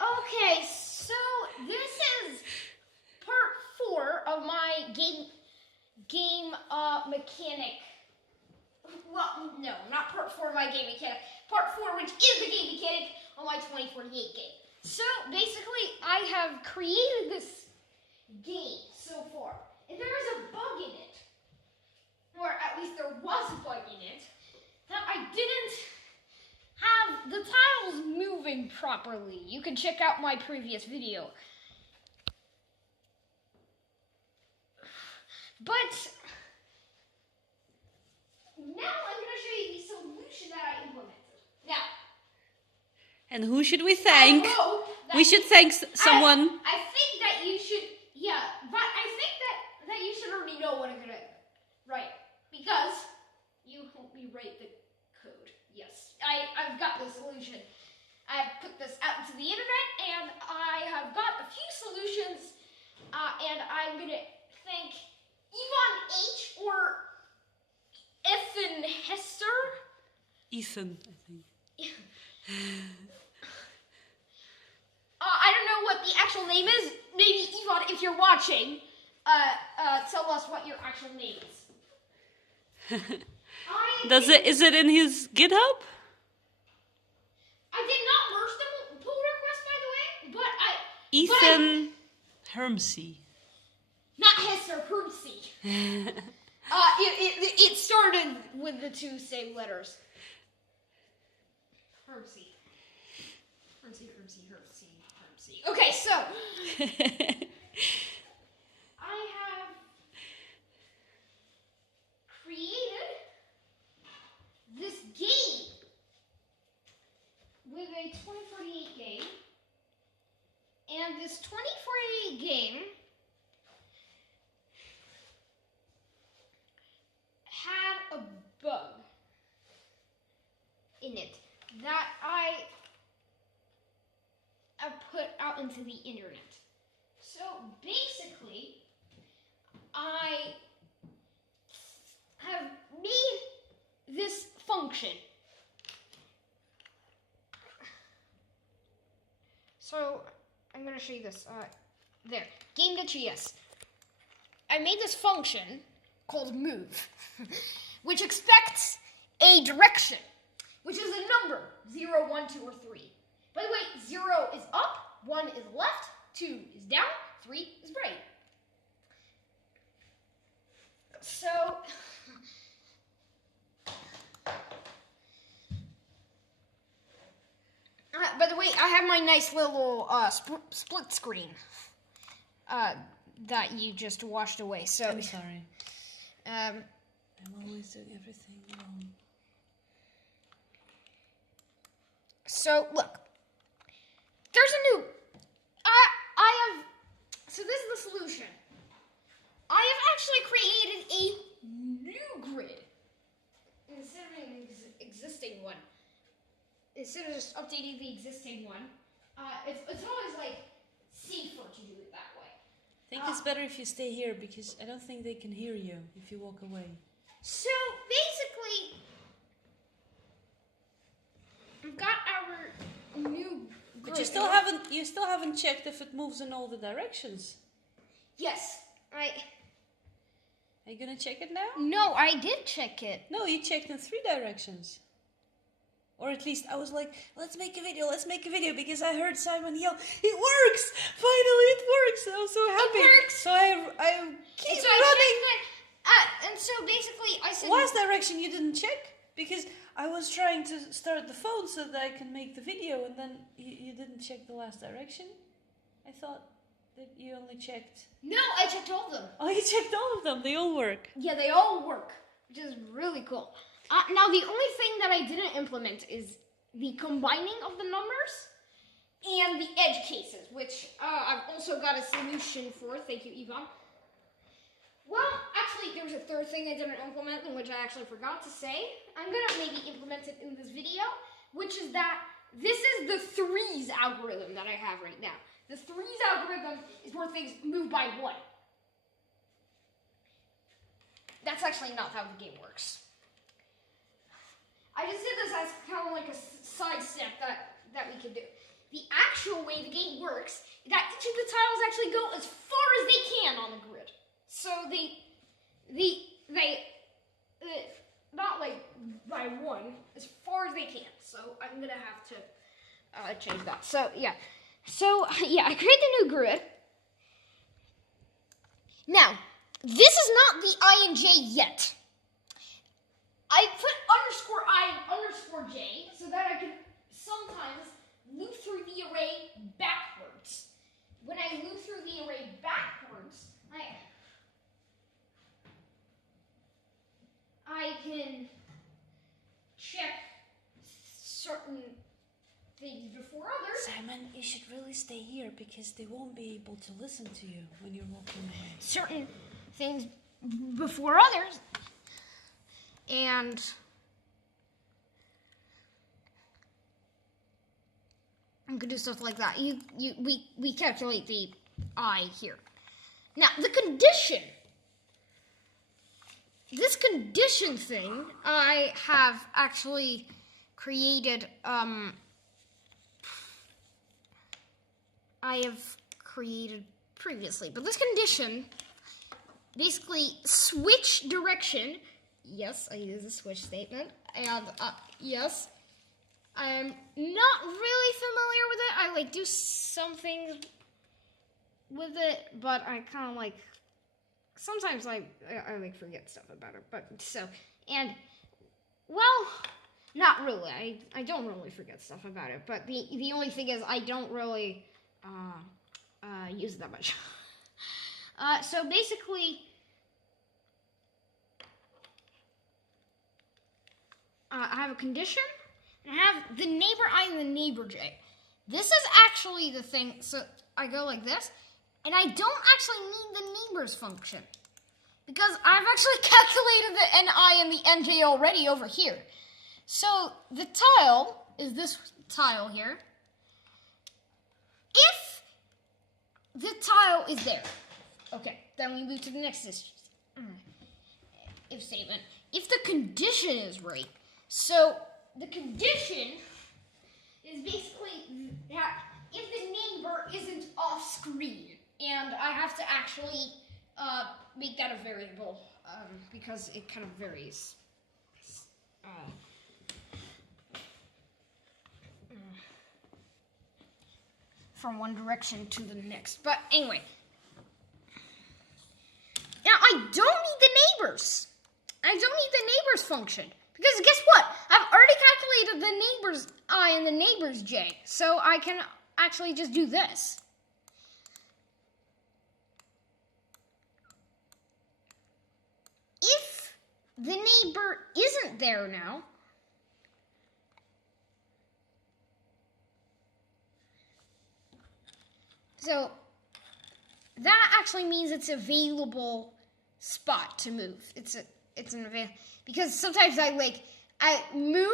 Okay, so this is part 4 of my game mechanic. Well, no, not part 4 of my game mechanic. Part 4, which is the game mechanic on my 2048 game. So basically, I have created this game so far, and there is a bug in it, or at least there was a bug in it, that I didn't have the tiles moving properly. You can check out my previous video. But now I'm going to show you the solution that I implemented. Now, and who should we thank? We should thank someone. I think that you should, yeah, but I think that you should already know what I'm going to write, because you helped me write the code. Yes, I've got the solution. I've put this out into the internet, and I have got a few solutions, and I'm going to thank Yvonne H. or Ethan Hester. Ethan, I think. I don't know what the actual name is. Maybe Yvonne, if you're watching, tell us what your actual name is. Is it in his GitHub? I did not merge the pull request, by the way, but Ethan Hermsey. Not Hester, Hermsey. It started with the 2 same letters. Hermsey. Okay, so I have created this game with a 2048 game, and this 2048 game had a bug in it that I put out into the internet. So basically, I have made this function. So I'm going to show you this. There, game.js. I made this function called move, which expects a direction, which is a number, 0, 1, 2, or 3. By the way, 0 is up, 1 is left, 2 is down, 3 is right. So, by the way, I have my nice little split screen that you just washed away. So I'm sorry. I'm always doing everything wrong. So, look. There's a new, so this is the solution. I have actually created a new grid instead of an existing one. Instead of just updating the existing one, it's always like safer to do it that way. I think it's better if you stay here, because I don't think they can hear you if you walk away. So basically, we've got our new grid. But you still haven't checked if it moves in all the directions. Yes, Are you gonna check it now? No, I did check it. No, you checked in 3 directions. Or at least I was like, let's make a video, because I heard Simon yell, it works! Finally it works! And I'm so happy. It works! So I keep running. And so basically I said... Last direction you didn't check? Because I was trying to start the phone so that I can make the video, and then you didn't check the last direction? I thought that you only checked... No, I checked all of them. Oh, you checked all of them. They all work. Yeah, they all work, which is really cool. Now, the only thing that I didn't implement is the combining of the numbers and the edge cases, which I've also got a solution for. Thank you, Yvonne. Well, actually, there was a third thing I didn't implement, and which I actually forgot to say. I'm going to maybe implement it in this video, which is that this is the threes algorithm that I have right now. The threes algorithm is where things move by 1. That's actually not how the game works. like a side step that we could do. The actual way the game works is that each of the tiles actually go as far as they can on the grid. So they not like by one, as far as they can. So I'm gonna have to change that. So yeah, I create the new grid. Now, this is not the I and J yet. I put _I and _J so that I can sometimes loop through the array backwards. When I loop through the array backwards, I can check certain things before others. Simon, you should really stay here because they won't be able to listen to you when you're walking away. Certain things before others. And I'm gonna do stuff like that. We calculate the I here. Now the condition. This condition thing I have actually created. I have created previously, but this condition basically switch direction. Yes, I use a switch statement, and yes, I'm not really familiar with it. I like do some things with it, but I kind of like sometimes I like forget stuff about it. But so and well, not really. I don't really forget stuff about it. But the only thing is I don't really use it that much. So basically. I have a condition, and I have the neighbor I and the neighbor j. This is actually the thing, so I go like this, and I don't actually need the neighbors function, because I've actually calculated the ni and the nj already over here. So the tile is this tile here. If the tile is there, okay, then we move to the next if statement. If the condition is right, so the condition is basically that if the neighbor isn't off screen, and I have to actually make that a variable because it kind of varies from one direction to the next. But anyway, now I don't need the neighbors. I don't need the neighbors function. Because guess what? I've already calculated the neighbors I and the neighbors j. So I can actually just do this. If the neighbor isn't there now, so that actually means it's available spot to move. It's an available, because sometimes I move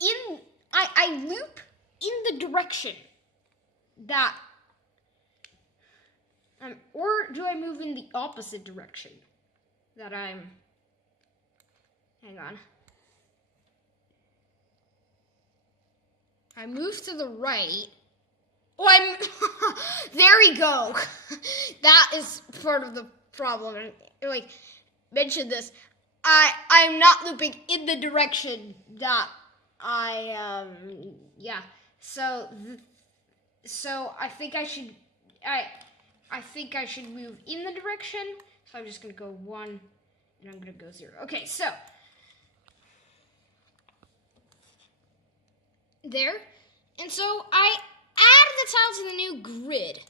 in, I loop in the direction that, or do I move in the opposite direction that I'm, hang on. I move to the right. Oh, there we go. That is part of the problem. Like, mention this. I'm not looping in the direction that yeah. So I think I should, I think I should move in the direction. So I'm just gonna go 1, and I'm gonna go 0. Okay, so there, and so I add the tiles to the new grid.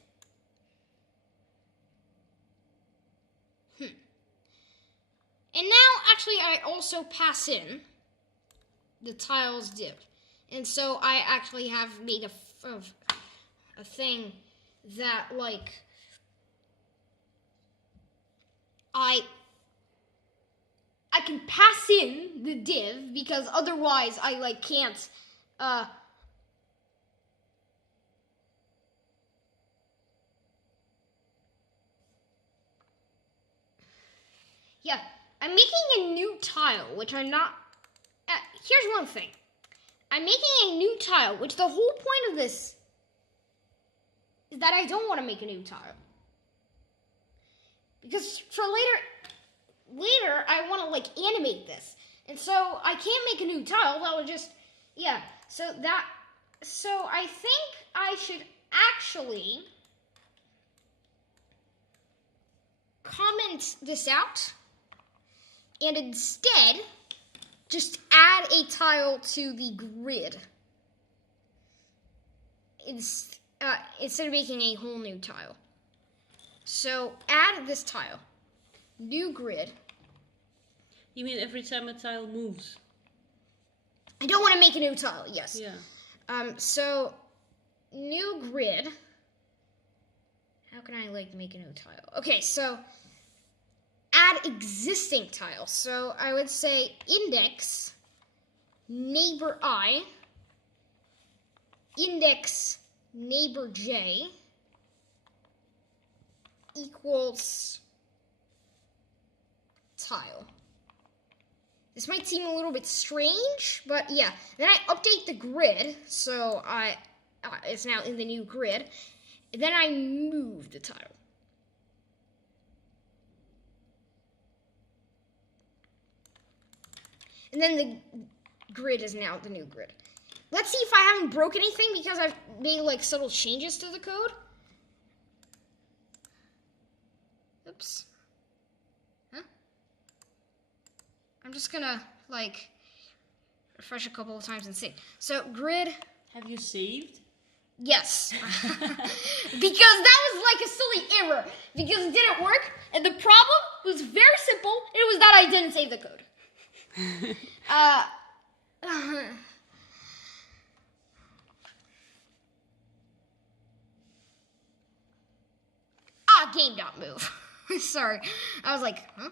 And now, actually, I also pass in the tiles div. And so I actually have made a thing that, like, I can pass in the div, because otherwise I, like, can't, yeah. I'm making a new tile, which I'm not, here's one thing. I'm making a new tile, which the whole point of this is that I don't want to make a new tile. Because for later I want to like animate this. And so I can't make a new tile. That would just, yeah. So I think I should actually comment this out and instead just add a tile to the grid. Instead of making a whole new tile. So add this tile. New grid. You mean every time a tile moves? I don't want to make a new tile, yes. Yeah. So new grid. How can I like make a new tile? Okay, so add existing tile. So I would say index neighbor I, index neighbor j equals tile. This might seem a little bit strange, but yeah. Then I update the grid, so it's now in the new grid. And then I move the tile. And then the grid is now the new grid. Let's see if I haven't broke anything because I've made like subtle changes to the code. Oops. Huh? I'm just gonna like refresh a couple of times and see. So grid. Have you saved? Yes. Because that was like a silly error. Because it didn't work. And the problem was very simple. It was that I didn't save the code. Game.move. Sorry. I was like, huh?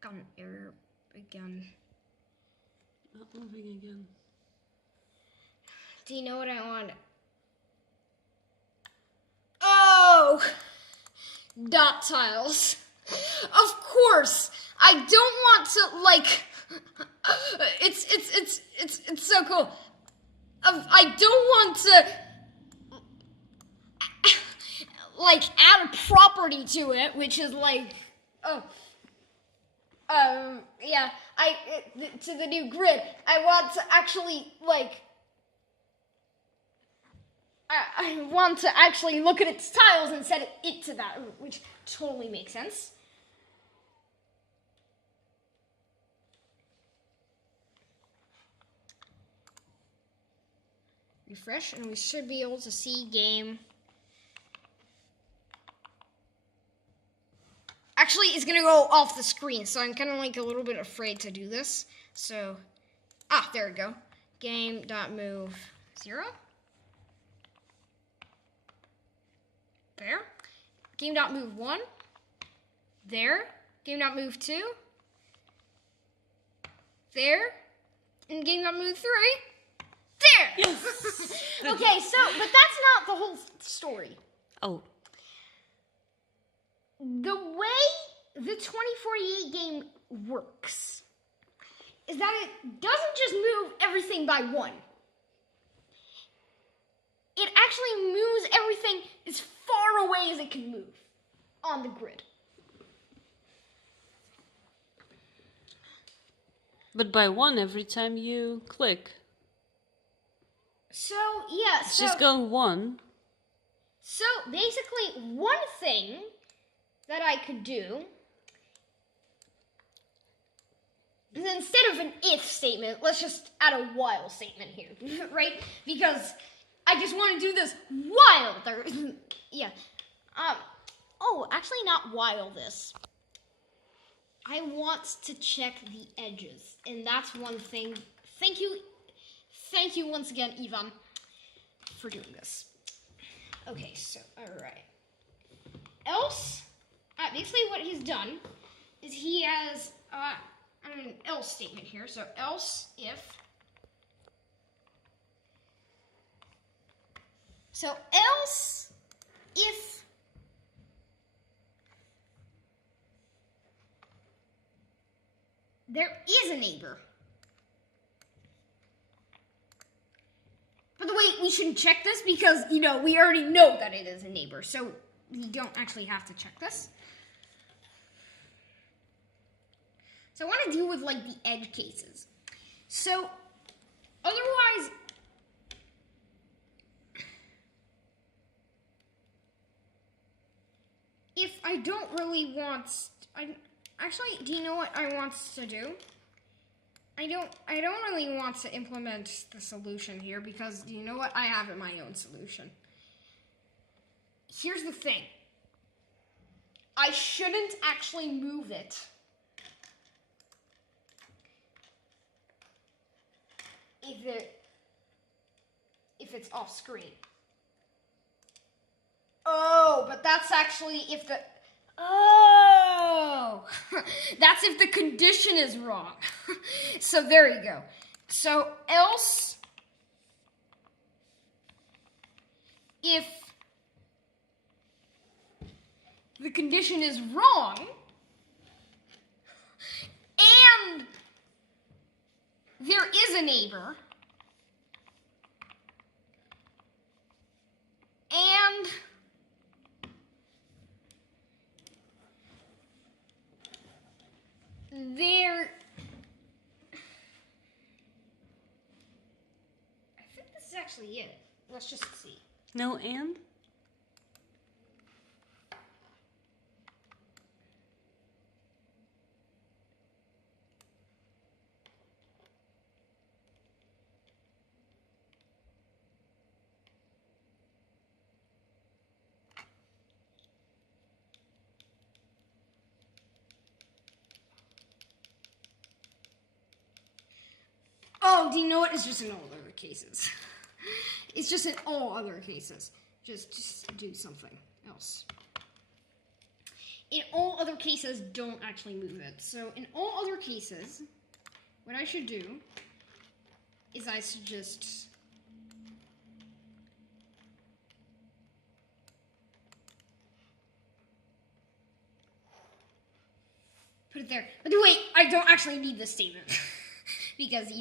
Got an error again. Not moving again. Do you know what I want? Oh! Dot tiles. Of course. I don't want to like it's so cool. I don't want to like add a property to it, which is like yeah, to the new grid. I want to actually like I want to actually look at its tiles and set it to that, which totally makes sense. Refresh, and we should be able to see game. Actually, it's gonna go off the screen, so I'm kind of like a little bit afraid to do this. So, there we go. Game.move 0. There. Game.move 1. There. Game.move 2. There. And game.move 3. There! Yes. Okay, but that's not the whole story. Oh. The way the 2048 game works is that it doesn't just move everything by one. It actually moves everything as far away as it can move on the grid. But by one every time you click. So, yeah. It's just going one. So, basically, one thing that I could do is instead of an if statement, let's just add a while statement here, right? Because I just want to do this while there. Yeah. Actually not while this. I want to check the edges, and that's one thing. Thank you once again, Ivan, for doing this. Okay, so, alright. Else, basically what he's done is he has an else statement here. So, else if. So, else if there is a neighbor. By the way, we shouldn't check this because, we already know that it is a neighbor, so we don't actually have to check this. So I want to deal with, like, the edge cases. So, otherwise, if I don't really want, actually, do you know what I want to do? I don't really want to implement the solution here because, you know what? I have my own solution. Here's the thing. I shouldn't actually move it. If it's off screen. Oh, but that's actually if the... Oh! That's if the condition is wrong. So there you go. So else, if the condition is wrong, and there is a neighbor, and there, I think this is actually it. Let's just see. No and? Oh, do you know what? It's just in all other cases. It's just in all other cases. Just do something else. In all other cases, don't actually move it. So in all other cases, what I should do is I should just put it there. But wait, I don't actually need this statement because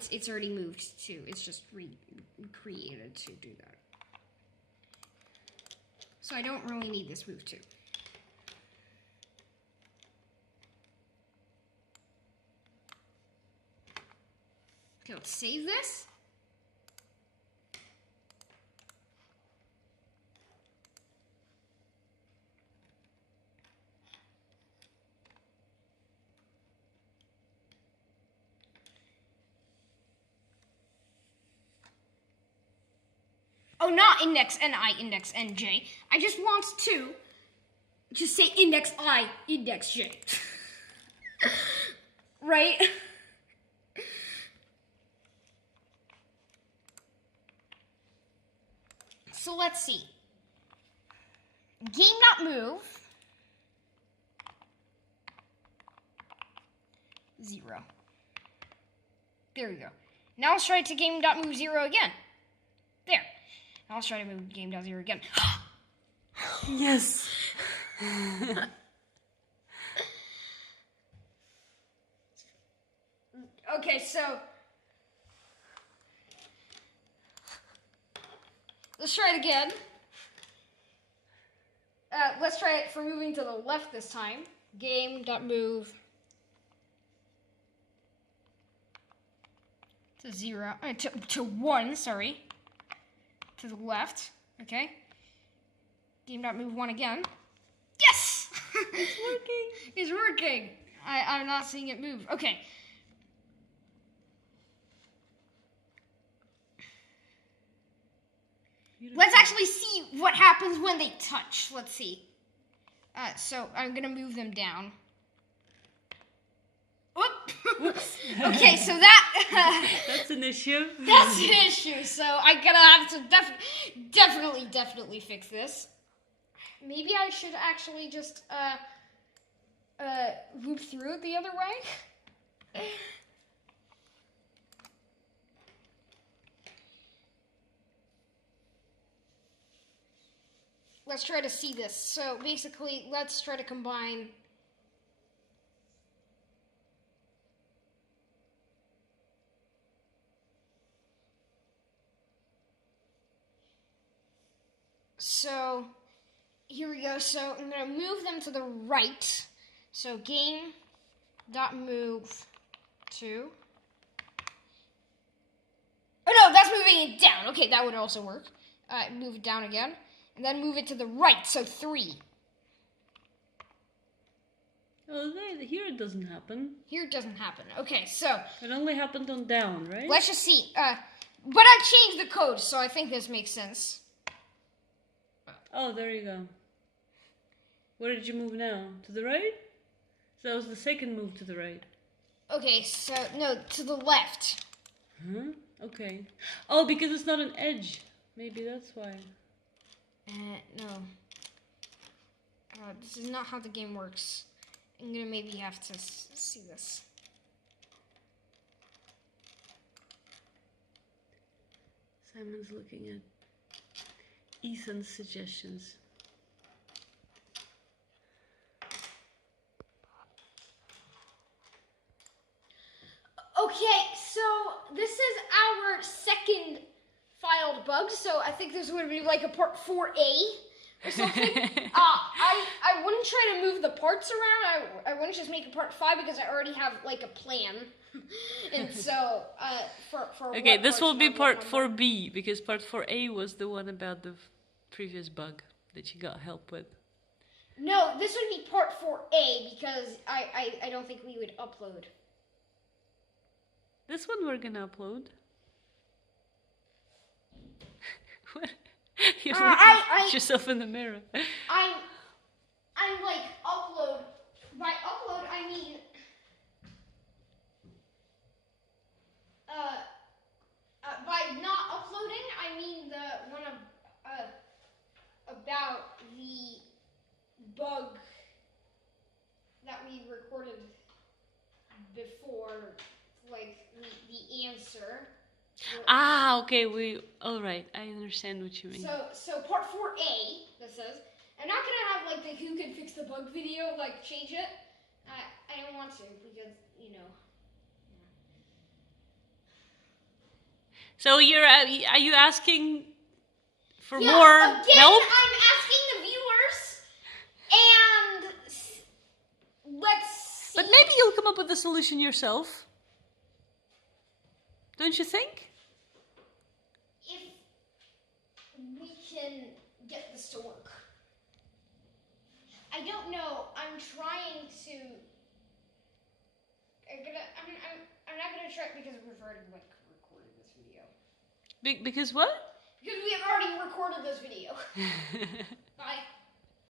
it's already moved to. It's just recreated to do that. So I don't really need this move too. Okay, let's save this. Oh, not index ni, index nj. I just want to just say index I, index j. Right? So let's see. Game.move 0. There we go. Now let's try to game.move 0 again. There. Now let's try to move game.0 again. Yes. Okay, so let's try it again. Let's try it for moving to the left this time. Game.move to 0, to 1, sorry. To the left, okay. Game.move 1 again. Yes! It's working. It's working. I'm not seeing it move. Okay. Beautiful. Let's actually see what happens when they touch. Let's see. So I'm gonna move them down. Okay, so that that's an issue. That's an issue. So I'm gonna have to definitely fix this. Maybe I should actually just loop through it the other way. Let's try to see this. So basically, let's try to combine so here we go. So I'm gonna move them to the right. So game.move to. Oh no, that's moving it down. Okay, that would also work. Move it down again, and then move it to the right. So 3. Oh, here it doesn't happen. Here it doesn't happen. Okay, so It only happened on down, right? let's just see. But I changed the code, so I think this makes sense. Oh, there you go. Where did you move now? To the right? So that was the second move to the right. Okay, so no, to the left. Huh? Okay. Oh, because it's not an edge. Maybe that's why. No. This is not how the game works. I'm gonna maybe have to see this. Simon's looking at Ethan's suggestions. Okay, so this is our second filed bug, so I think this would be like a part 4A or something. I wouldn't try to move the parts around. I wouldn't just make a part 5 because I already have like a plan. And so for Okay, this will be part 4B because part 4A was the one about the previous bug that you got help with. No, this would be part 4A because I don't think we would upload. This one we're gonna upload. What? You look at yourself in the mirror. I'm like upload. By upload, I mean by not uploading, I mean the one about the bug that we recorded before, like the answer. Ah, okay, alright, I understand what you mean. So part 4A, this is, I'm not gonna have like the who can fix the bug video, like change it. I don't want to because, you know. So are you asking for more again, help? I'm asking the viewers, and let's see. But maybe you'll come up with a solution yourself. Don't you think? If we can get this to work. I don't know. I'm trying to. I'm not gonna try because we've already recorded this video. Because what? Because we have already recorded this video.